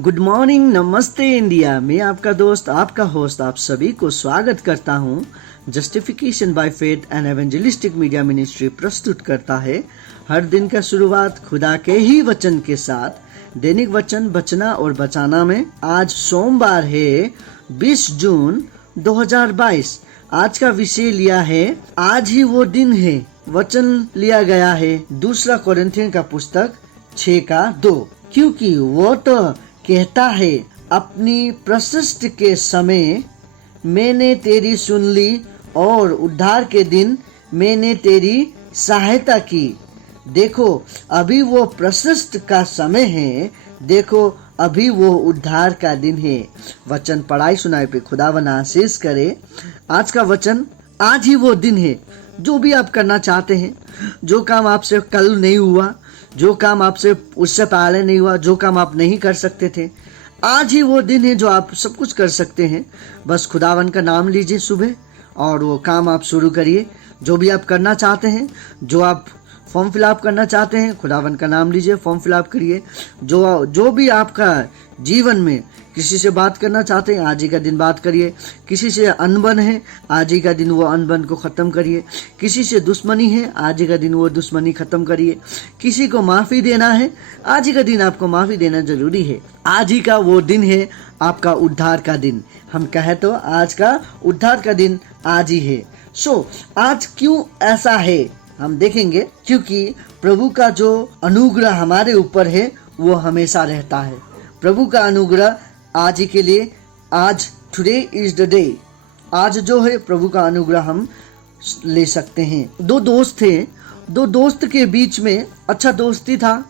Good morning, नमस्ते India. मैं आपका दोस्त, आपका होस्ट, आप सभी को स्वागत करता हूँ। Justification by faith and evangelistic media ministry प्रस्तुत करता है हर दिन का शुरुआत खुदा के ही वचन के साथ। दैनिक वचन बचना और बचाना में आज सोमवार है 20 जून 2022। आज का विषय लिया है आज ही वो दिन है। वचन लिया गया है 2 कोरिन्थियों का पुस्तक 6:2, क्योंकि वो तो कहता है अपनी प्रशस्त के समय मैंने तेरी सुन ली और उद्धार के दिन मैंने तेरी सहायता की। देखो अभी वो प्रशस्त का समय है, देखो अभी वो उद्धार का दिन है। वचन पढ़ाई सुनाई पे खुदावन आशीष करे। आज का वचन आज ही वो दिन है। जो भी आप करना चाहते हैं, जो काम आपसे कल नहीं हुआ, जो काम आपसे उससे पहले नहीं हुआ, जो काम आप नहीं कर सकते थे, आज ही वो दिन है जो आप सब कुछ कर सकते हैं। बस खुदावन का नाम लीजिए सुबह और वो काम आप शुरू करिए। जो भी आप करना चाहते हैं, जो आप फॉर्म फिलअप करना चाहते हैं, खुदावन का नाम लीजिए, फॉर्म फिलअप करिए। जो भी आपका जीवन में किसी से बात करना चाहते हैं, आज ही का दिन बात करिए। किसी से अनबन है, आज ही का दिन वो अनबन को ख़त्म करिए। किसी से दुश्मनी है, आज ही का दिन वो दुश्मनी ख़त्म करिए। किसी को माफ़ी देना है, आज ही का दिन आपको माफ़ी देना जरूरी है। आज ही का वो दिन है आपका उद्धार का दिन। हम कहें तो आज का उद्धार का दिन आज ही है। आज क्यों ऐसा है हम देखेंगे, क्योंकि प्रभु का जो अनुग्रह हमारे ऊपर है वो हमेशा रहता है। प्रभु का अनुग्रह आज ही के लिए, आज टुडे इज द डे। आज जो है प्रभु का अनुग्रह हम ले सकते हैं। 2 दोस्त थे, 2 दोस्त के बीच में अच्छा दोस्ती था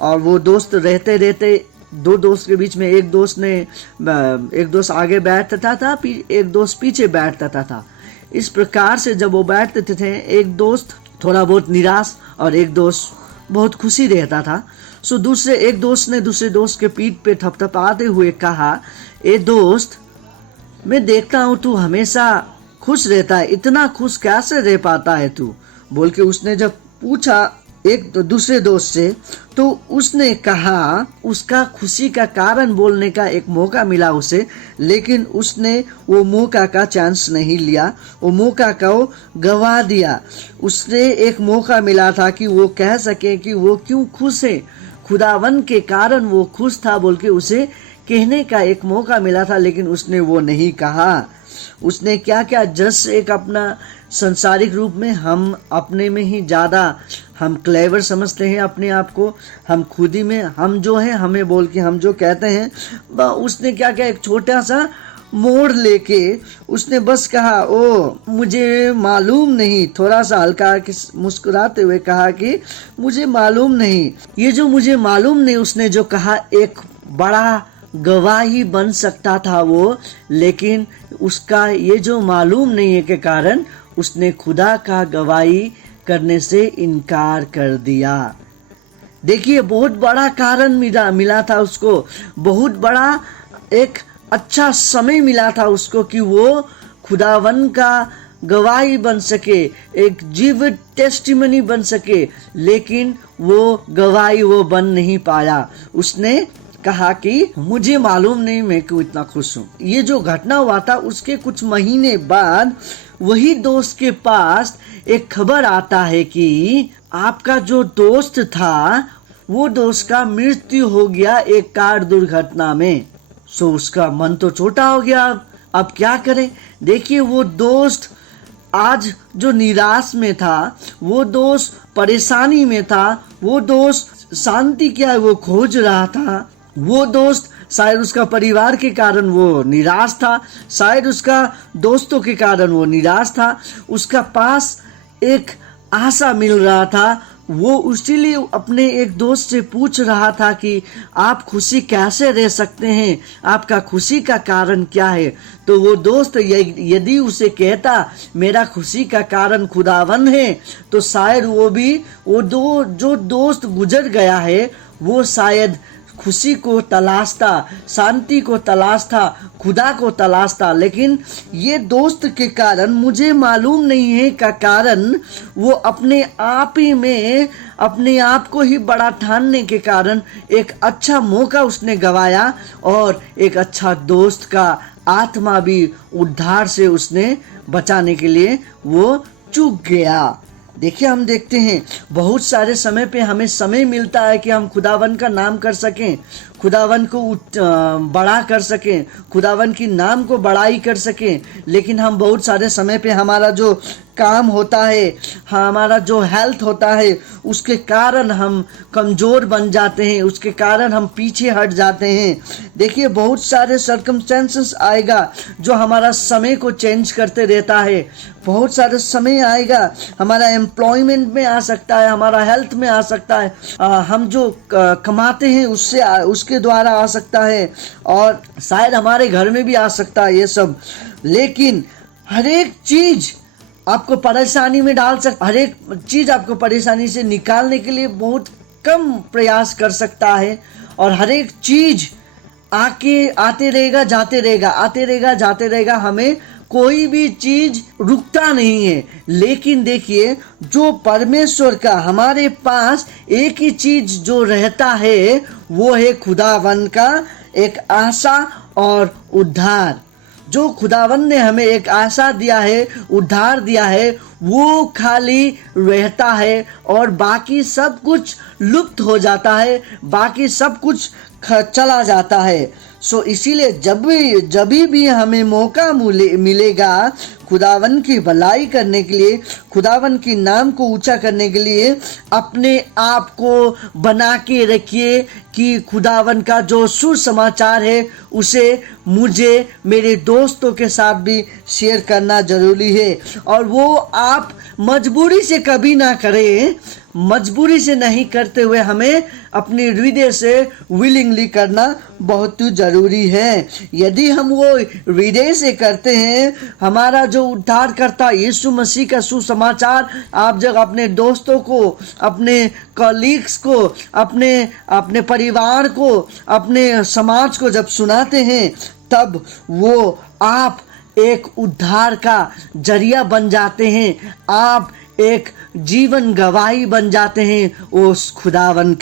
और वो दोस्त रहते रहते 2 दोस्त के बीच में एक दोस्त आगे बैठता था, एक दोस्त पीछे बैठता था। इस प्रकार से जब वो बैठते थे, एक दोस्त थोड़ा बहुत निराश और एक दोस्त बहुत खुशी रहता था। एक दोस्त ने दूसरे दोस्त के पीठ पे थपथपाते हुए कहा, ए दोस्त, मैं देखता हूँ तू हमेशा खुश रहता है, इतना खुश कैसे रह पाता है तू, बोल के उसने जब पूछा एक दूसरे दोस्त से, तो उसने कहा उसका खुशी का कारण बोलने का एक मौका मिला उसे, लेकिन उसने वो मौका का चांस नहीं लिया, वो मौका को गवा दिया। उसने एक मौका मिला था कि वो कह सके कि वो क्यों खुश है, खुदावन के कारण वो खुश था बोल के उसे कहने का एक मौका मिला था, लेकिन उसने वो नहीं कहा। उसने क्या क्या जस्ट एक अपना संसारिक रूप में हम अपने में ही ज़्यादा हम क्लेवर समझते हैं अपने आप को, हम खुद ही में हम जो है हमें बोल के हम जो कहते हैं, उसने क्या क्या एक छोटा सा मोड़ लेके उसने बस कहा, ओ मुझे मालूम नहीं, थोड़ा सा हल्का मुस्कुराते हुए कहा कि मुझे मालूम नहीं। ये जो मुझे मालूम नहीं उसने जो कहा एक बड़ा गवाही बन सकता था वो, लेकिन उसका ये जो मालूम नहीं है के कारण उसने खुदा का गवाही करने से इनकार कर दिया। देखिए बहुत बड़ा कारण मिला था उसको, बहुत बड़ा एक अच्छा समय मिला था उसको कि वो खुदावन का गवाही बन सके, एक जीवित टेस्टिमनी बन सके, लेकिन वो गवाही वो बन नहीं पाया। उसने कहा कि मुझे मालूम नहीं मैं क्यों इतना खुश हूँ। ये जो घटना हुआ था उसके कुछ महीने बाद वही दोस्त के पास एक खबर आता है कि आपका जो दोस्त था वो दोस्त का मृत्यु हो गया एक कार दुर्घटना में। उसका मन तो छोटा हो गया। अब क्या करे। देखिए वो दोस्त आज जो निराश में था, वो दोस्त परेशानी में था, वो दोस्त शांति क्या है वो खोज रहा था, वो दोस्त शायद उसका परिवार के कारण वो निराश था, शायद उसका दोस्तों के कारण वो निराश था। उसका पास एक आशा मिल रहा था, वो उसीलिए अपने एक दोस्त से पूछ रहा था कि आप खुशी कैसे रह सकते हैं, आपका खुशी का कारण क्या है। तो वो दोस्त यदि उसे कहता मेरा खुशी का कारण खुदावन है, तो शायद वो जो दोस्त गुजर गया है वो शायद खुशी को तलाशता, शांति को तलाशता, खुदा को तलाशता, लेकिन ये दोस्त के कारण, मुझे मालूम नहीं है का कारण, वो अपने आप ही में अपने आप को ही बड़ा ठानने के कारण एक अच्छा मौका उसने गवाया और एक अच्छा दोस्त का आत्मा भी उद्धार से उसने बचाने के लिए वो चूक गया। देखिए, हम देखते हैं बहुत सारे समय पे हमें समय मिलता है कि हम खुदावन का नाम कर सकें, खुदावन को बड़ा कर सकें, खुदावन की नाम को बड़ाई कर सकें, लेकिन हम बहुत सारे समय पे हमारा जो काम होता है, हमारा जो हेल्थ होता है, उसके कारण हम कमज़ोर बन जाते हैं, उसके कारण हम पीछे हट जाते हैं। देखिए, बहुत सारे सर्कमस्टेंसेस आएगा जो हमारा समय को चेंज करते रहता है। बहुत सारे समय आएगा, हमारा एम्प्लॉयमेंट में आ सकता है, हमारा हेल्थ में आ सकता है, हम जो कमाते हैं उसके द्वारा आ सकता है, और शायद हमारे घर में भी आ सकता है ये सब। लेकिन हर एक चीज़ आपको परेशानी में डाल सकता, हर एक चीज़ आपको परेशानी से निकालने के लिए बहुत कम प्रयास कर सकता है, और हर एक चीज़ आते रहेगा जाते रहेगा, आते रहेगा जाते रहेगा, हमें कोई भी चीज़ रुकता नहीं है। लेकिन देखिए, जो परमेश्वर का हमारे पास एक ही चीज़ जो रहता है वो है खुदावन का एक आशा और उद्धार। जो खुदावन ने हमें एक आशा दिया है, उद्धार दिया है, वो खाली रहता है और बाकी सब कुछ लुप्त हो जाता है, बाकी सब कुछ चला जाता है। सो इसीलिए जब भी हमें मौका मिलेगा खुदावन की भलाई करने के लिए, खुदावन की नाम को ऊंचा करने के लिए, अपने आप को बना के रखिए कि खुदावन का जो सुसमाचार है उसे मुझे मेरे दोस्तों के साथ भी शेयर करना जरूरी है। और वो आप मजबूरी से कभी ना करें, मजबूरी से नहीं करते हुए हमें अपनी हृदय से विलिंगली करना बहुत जरूरी है। यदि हम वो हृदय से करते हैं, हमारा जो उद्धारकर्ता यीशु मसीह का सुसमाचार आप जब अपने दोस्तों को, अपने कलीग्स को, अपने परिवार को, अपने समाज को जब सुनाते हैं, तब वो आप एक उद्धार का जरिया बन जाते हैं, आप एक जीवन गवाही बन जाते हैं उस खुदावन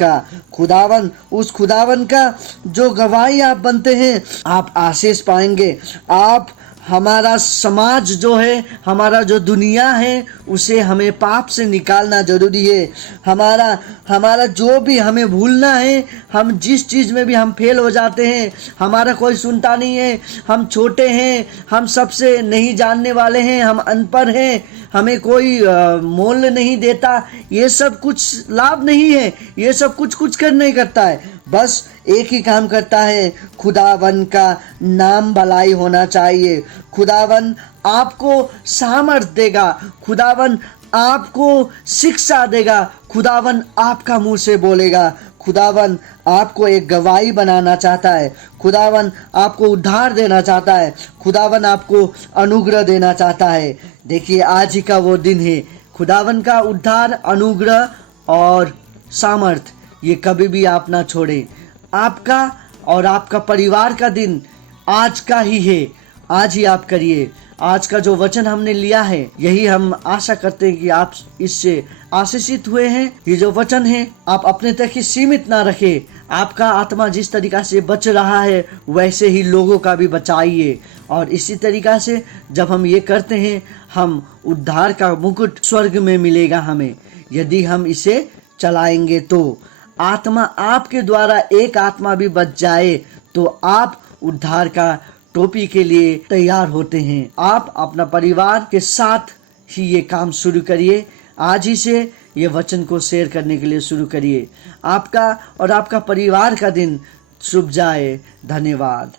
का जो गवाही आप बनते हैं, आप आशीष पाएंगे। आप हमारा समाज जो है, हमारा जो दुनिया है, उसे हमें पाप से निकालना जरूरी है। हमारा जो भी हमें भूलना है, हम जिस चीज़ में भी हम फेल हो जाते हैं, हमारा कोई सुनता नहीं है, हम छोटे हैं, हम सबसे नहीं जानने वाले हैं, हम अनपढ़ हैं, हमें कोई मोल नहीं देता, ये सब कुछ लाभ नहीं है, ये सब कुछ कर नहीं करता है। बस एक ही काम करता है, खुदावन का नाम भलाई होना चाहिए। खुदावन आपको सामर्थ देगा, खुदावन आपको शिक्षा देगा, खुदावन आपका मुंह से बोलेगा, खुदावन आपको एक गवाही बनाना चाहता है, खुदावन आपको उद्धार देना चाहता है, खुदावन आपको अनुग्रह देना चाहता है। देखिए, आज ही का वो दिन है, खुदावन का उद्धार, अनुग्रह और सामर्थ ये कभी भी आप ना छोड़ें। आपका और आपका परिवार का दिन आज का ही है, आज ही आप करिए। आज का जो वचन हमने लिया है, यही हम आशा करते हैं कि आप इससे आशीषित हुए हैं। ये जो वचन है, आप अपने तक ही सीमित ना रखें। आपका आत्मा जिस तरीका से बच रहा है, वैसे ही लोगों का भी बचाइए। और इसी तरीका से जब हम ये करते हैं, हम उद्धार का मुकुट स्वर्ग में मिलेगा हमें, यदि हम इसे चलाएंगे तो। आत्मा आपके द्वारा एक आत्मा भी बच जाए तो आप उद्धार का टोपी के लिए तैयार होते हैं। आप अपना परिवार के साथ ही ये काम शुरू करिए। आज ही से ये वचन को शेयर करने के लिए शुरू करिए। आपका और आपका परिवार का दिन शुभ जाए। धन्यवाद।